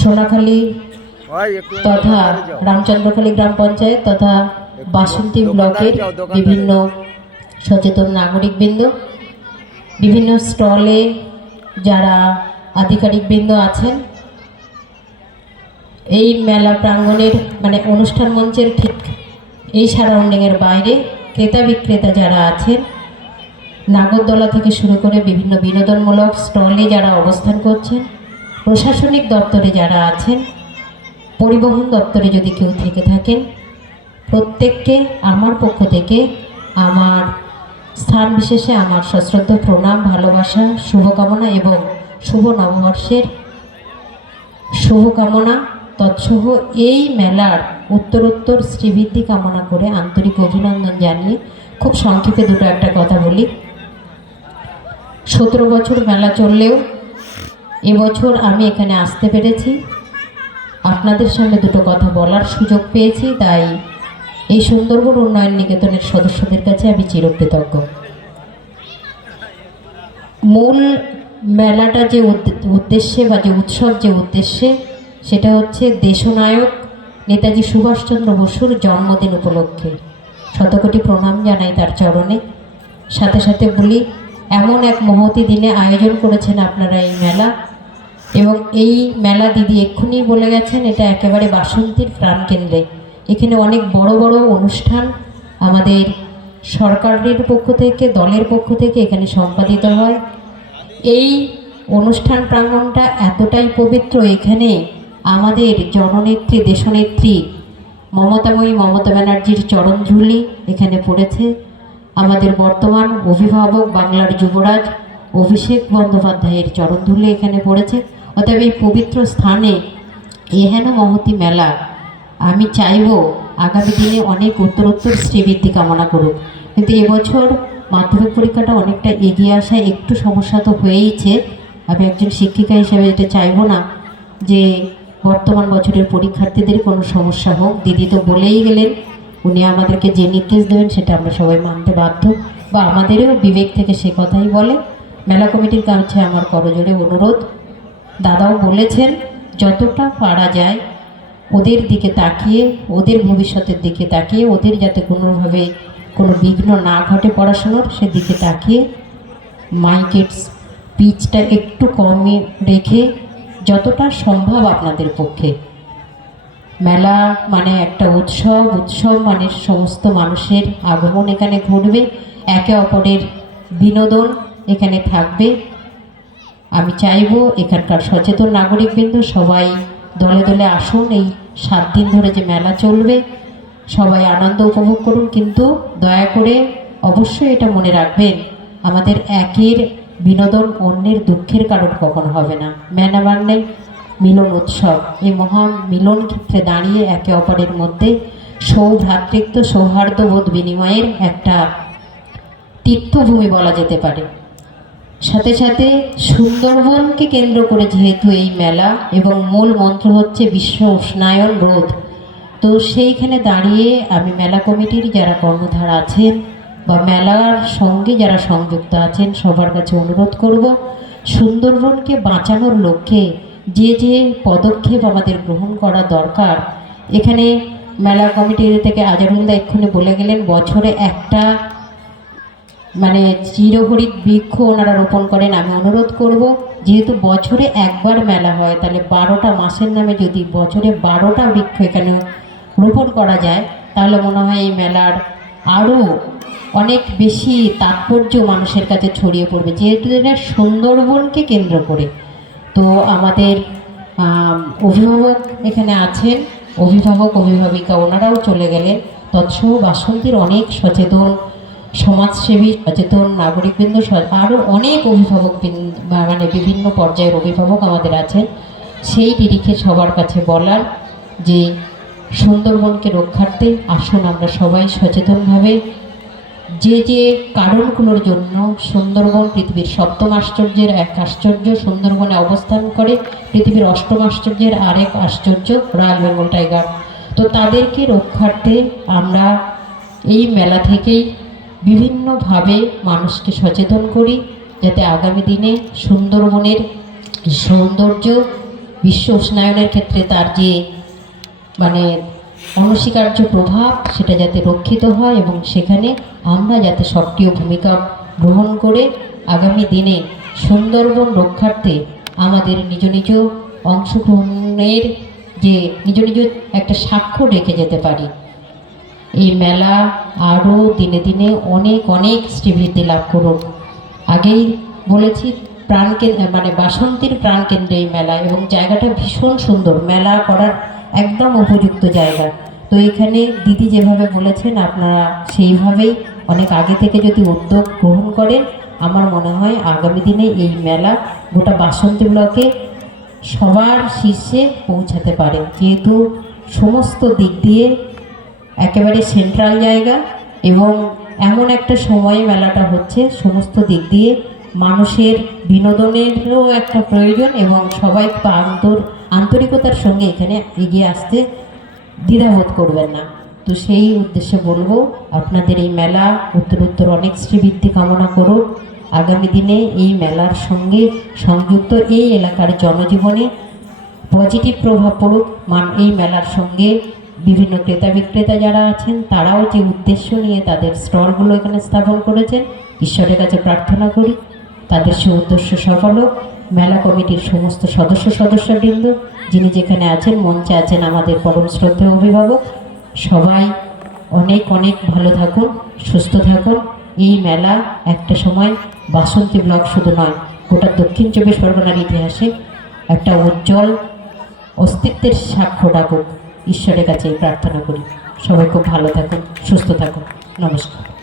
সোনাখালী তথা রামচন্দ্রখালী গ্রাম পঞ্চায়েত তথা বাসন্তী ব্লকের বিভিন্ন সচেতন নাগরিকবৃন্দ, বিভিন্ন স্টলে যারা আধিকারিকবৃন্দ আছেন, এই মেলা প্রাঙ্গণের মানে অনুষ্ঠান মঞ্চের ঠিক এই সারাউন্ডিংয়ের বাইরে ক্রেতা বিক্রেতা যারা আছেন, নাগরদোলা থেকে শুরু করে বিভিন্ন বিনোদনমূলক স্টলে যারা অবস্থান করছেন, প্রশাসনিক দপ্তরে যারা আছেন, পরিবহন দপ্তরে যদি কেউ থেকে থাকেন, প্রত্যেককে আমার পক্ষ থেকে আমার স্থান বিশেষে আমার সশ্রদ্ধ প্রণাম, ভালোবাসা, শুভকামনা এবং শুভ নববর্ষের শুভকামনা তৎসহ এই মেলার উত্তরোত্তর শ্রীবৃদ্ধি কামনা করে আন্তরিক অভিনন্দন জানিয়ে খুব সংক্ষেপে দুটো একটা কথা বলি। 17 বছর মেলা চললেও এবছর আমি এখানে আসতে পেরেছি, আপনাদের সামনে দুটো কথা বলার সুযোগ পেয়েছি, তাই এই সুন্দরবন উন্নয়ন নিকেতনের সদস্যদের কাছে আমি চিরকৃতজ্ঞ। মূল মেলাটা যে উদ্দেশ্যে বা যে উৎসব যে উদ্দেশ্যে, সেটা হচ্ছে দেশনায়ক নেতাজি সুভাষচন্দ্র বসুর জন্মদিন উপলক্ষে শতকোটি প্রণাম জানাই তার চরণে। সাথে সাথে বলি, এমন এক মহতী দিনে আয়োজন করেছেন আপনারা এই মেলা, এবং এই মেলা দিদি এক্ষুনি বলে গেছেন এটা একেবারে বাসন্তীর প্রাণকেন্দ্রে। এখানে অনেক বড় বড় অনুষ্ঠান আমাদের সরকারের পক্ষ থেকে, দলের পক্ষ থেকে এখানে সম্পাদিত হয়। এই অনুষ্ঠান প্রাঙ্গণটা এতটাই পবিত্র, এখানে আমাদের জননেত্রী দেশনেত্রী মমতাময়ী মমতা ব্যানার্জির চরণঝুলি এখানে পড়েছে, আমাদের বর্তমান অভিভাবক বাংলার যুবরাজ অভিষেক বন্দ্যোপাধ্যায়ের চরণধুলি এখানে পড়েছে। অতএব এই পবিত্র স্থানে এহেন মহতী মেলা আমি চাইব আগামী দিনে অনেক উত্তরোত্তর শ্রীবৃদ্ধি কামনা করুক। কিন্তু এবছর মাধ্যমিক পরীক্ষাটা অনেকটা এগিয়ে আসায় একটু সমস্যা তো হয়েইছে। আমি একজন শিক্ষিকা হিসেবে এটা চাইব না যে বর্তমান বছরের পরীক্ষার্থীদের কোনো সমস্যা হোক। দিদি তো বলেই গেলেন, উনি আমাদেরকে যে নির্দেশ দেবেন সেটা আমরা সবাই মানতে বাধ্য, বা আমাদেরও বিবেক থেকে সে কথাই বলে। মেলা কমিটির কাছে আমার করজোড়ে অনুরোধ, দাদাও বলেছেন যতটা পারা যায় ওদের দিকে তাকিয়ে, ওদের ভবিষ্যতের দিকে তাকিয়ে, ওদের যাতে কোনোভাবে কোনো বিঘ্ন না ঘটে পড়াশুনোর সেদিকে তাকিয়ে মাইকের স্পিচটা একটু কমই রেখে যতটা সম্ভব আপনাদের পক্ষে। মেলা মানে একটা উৎসব, উৎসব মানে সমস্ত মানুষের আগমন এখানে ঘটবে, একে অপরের বিনোদন এখানে থাকবে। আমি চাইব এখানকার সচেতন নাগরিকবৃন্দ সবাই দলে দলে আসুন। এই 7 দিন ধরে যে মেলা চলবে সবাই আনন্দ উপভোগ করুন, কিন্তু দয়া করে অবশ্যই এটা মনে রাখবেন, আমাদের একের বিনোদন অন্যের দুঃখের কারণ কখনো হবে না। মেলা মানে মিলন উৎসব, এই মহান মিলন ক্ষেত্রে দাঁড়িয়ে একে অপরের মধ্যে সৌভ্রাতৃত্ব সৌহার্দ্যবোধ বিনিময়ের একটা তীর্থভূমি বলা যেতে পারে। সাথে সাথে সুন্দরবনকে কেন্দ্র করে যেহেতু এই মেলা, এবং মূল মন্ত্র হচ্ছে বিশ্ব উষ্ণায়ন রোধ, তো সেইখানে দাঁড়িয়ে আমি মেলা কমিটির যারা কর্মধারা আছেন বা মেলার সঙ্গে যারা সংযুক্ত আছেন সবার কাছে অনুরোধ করব, সুন্দরবনকে বাঁচানোর লক্ষ্যে যে যে পদক্ষেপ আমাদের গ্রহণ করা দরকার। এখানে মেলা কমিটির থেকে আজারুলদা এক্ষুনি বলে গেলেন, বছরে একটা মানে চিরহরিৎ বৃক্ষ ওনারা রোপণ করেন। আমি অনুরোধ করব, যেহেতু বছরে একবার মেলা হয়, তাহলে 12টা মাসের নামে যদি বছরে 12টা বৃক্ষ এখানে রোপণ করা যায়, তাহলে মনে হয় এই মেলার আরও অনেক বেশি তাৎপর্য মানুষের কাছে ছড়িয়ে পড়বে, যেহেতু এটা সুন্দরবনকে কেন্দ্র করে। তো আমাদের অভিভাবক এখানে আছেন, অভিভাবক অভিভাবিকা ওনারাও চলে গেলেন, তৎসহ বাসন্তীর অনেক সচেতন সমাজসেবী সচেতন নাগরিকবৃন্দ, আরও অনেক অভিভাবক মানে বিভিন্ন পর্যায়ের অভিভাবক আমাদের আছেন। সেই নিরিখে সবার কাছে বলার যে সুন্দরবনকে রক্ষার্থে আসুন আমরা সবাই সচেতনভাবে যে যে কারণগুলোর জন্য সুন্দরবন পৃথিবীর 7ম আশ্চর্যের এক আশ্চর্য, সুন্দরবনে অবস্থান করে পৃথিবীর 8ম আশ্চর্যের আরেক আশ্চর্য রয়্যাল বেঙ্গল টাইগার, তো তাদেরকে রক্ষার্থে আমরা এই মেলা থেকেই বিভিন্নভাবে মানুষকে সচেতন করি, যাতে আগামী দিনে সুন্দরবনের সৌন্দর্য বিশ্ব উষ্ণায়নের ক্ষেত্রে তার যে মানে অনস্বীকার্য প্রভাব সেটা যাতে রক্ষিত হয় এবং সেখানে আমরা যাতে সক্রিয় ভূমিকা গ্রহণ করে আগামী দিনে সুন্দরবন রক্ষার্থে আমাদের নিজ নিজ অংশগ্রহণের যে নিজ নিজ একটা স্বাক্ষর রেখে যেতে পারি। এই মেলা আরও দিনে দিনে অনেক অনেক শ্রীবৃদ্ধি লাভ করুক। আগেই বলেছি প্রাণকেন্দ্র মানে বাসন্তীর প্রাণকেন্দ্রে এই মেলা, এবং জায়গাটা ভীষণ সুন্দর, মেলা করার একদম উপযুক্ত জায়গা। তো এখানে দিদি যেভাবে বলেছেন আপনারা সেইভাবেই অনেক আগে থেকে যদি উদ্যোগ গ্রহণ করেন, আমার মনে হয় আগামী দিনে এই মেলা গোটা বাসন্তী ব্লকে সবার শীর্ষে পৌঁছাতে পারে, যেহেতু সমস্ত দিক দিয়ে একেবারে সেন্ট্রাল জায়গা এবং এমন একটা সময়ে মেলাটা হচ্ছে, সমস্ত দিক দিয়ে মানুষের বিনোদনেরও একটা প্রয়োজন এবং সবাই আন্তরিকতার সঙ্গে এখানে এগিয়ে আসতে দ্বিধাবোধ করবেন না। তো সেই উদ্দেশ্যে বলবো আপনাদের এই মেলা উত্তরোত্তর অনেক শ্রীবৃদ্ধি কামনা করুক। আগামী দিনে এই মেলার সঙ্গে সংযুক্ত এই এলাকার জনজীবনে পজিটিভ প্রভাব পড়ুক। এই মেলার সঙ্গে বিভিন্ন ক্রেতা বিক্রেতা যারা আছেন তারাও যে উদ্দেশ্য নিয়ে তাদের স্টলগুলো এখানে স্থাপন করেছেন, ঈশ্বরের কাছে প্রার্থনা করি তাদের সে উদ্দেশ্য সফল হোক। মেলা কমিটির সমস্ত সদস্যবৃন্দ যিনি যেখানে আছেন, মঞ্চে আছেন আমাদের পরম শ্রদ্ধেয় অভিভাবক, সবাই অনেক অনেক ভালো থাকুন, সুস্থ থাকুন। এই মেলা একটা সময় বাসন্তী ব্লক শুধু নয়, গোটা দক্ষিণ চব্বিশ পরগনার ইতিহাসে একটা উজ্জ্বল অস্তিত্বের সাক্ষ্য রাখুক। ঈশ্বরের কাছে প্রার্থনা করি। সবাই খুব ভালো থাকুন, সুস্থ থাকুন। নমস্কার।